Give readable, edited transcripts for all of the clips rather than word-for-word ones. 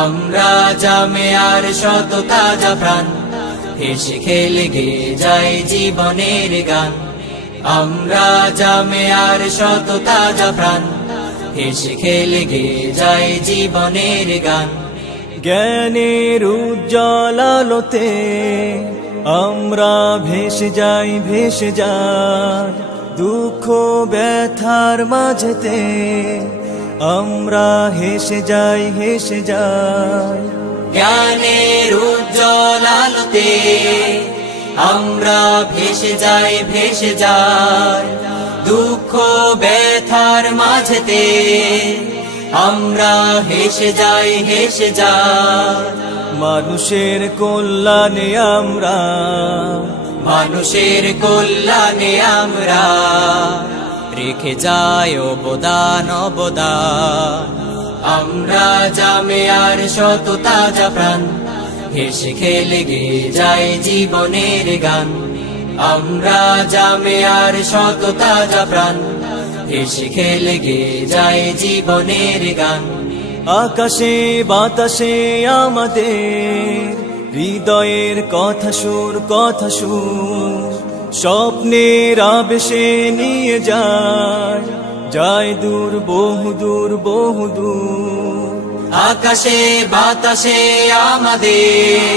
আমরা জামিয়ার শত তাজা প্রাণ, হেসে খেলে গেয়ে যাই জীবনের গান। আমরা জামিয়ার শত তাজা প্রাণ, হেসে খেলে গেয়ে যাই জীবনের গান। জ্ঞানের উজ্জ্বল আলোতে আমরা ভেসে যাই ভেসে যাই, দুঃখ ব্যথার মাঝেতে আমরা হেসে যাই হেসে যাই। জ্ঞানের উজ্জ্বল আলোতে আমরা ভেসে যাই ভেসে যাই, দুঃখ ব্যথার মাঝেতে আমরা হেসে যাই হেসে যাই। মানুষের কল্যাণে আমরা, মানুষের কল্যাণে আমরা রেখে যাই অবদান অবদান। আমরা জামিয়ার শত তাজা প্রাণ, হেসে খেলে গেয়ে যাই জীবনের গান। আমরা জামিয়ার শত তাজা প্রাণ, হেসে খেলে গেয়ে যাই জীবনের গান। আকাশে বাতাসে আমাদের হৃদয়ের কথা সুর কথা সুর, স্বপ্নের আবেশে নিয়ে যায় যায় দূর বহু দূর বহু দূর। আকাশে বাতাসে আমাদের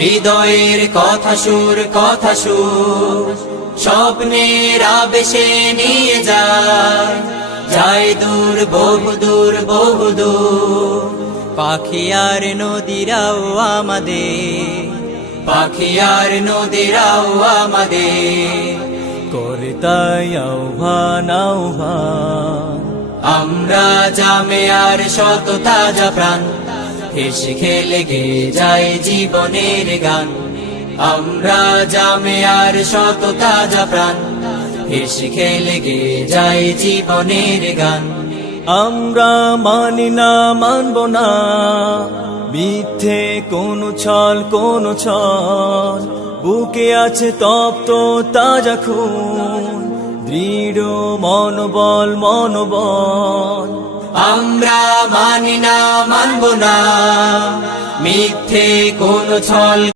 হৃদয়ের কথা সুর কথা সুর, স্বপ্নের আবেশে নিয়ে যায় যায় দূর বহু দূর বহু দূর। পাখি আর নদীরাও আমাদের, পাখি আর নদীরাও আমাদের করে তাই আহ্বান আহ্বান। আমরা জামিয়ার শত তাজা প্রাণ, হেসে খেলে গেয়ে যাই জীবনের গান। আমরা জামিয়ার শত তাজা প্রাণ, হেসে খেলে গেয়ে যাই জীবনের গান। আমরা মানি না মানব না মিথ্যে কোনো ছল কোনো ছল, বুকে আছে তপ্ত তাজা খুন, দৃঢ় মনোবল মনোবল। আমরা মানি না মানব না মিথ্যে কোন ছল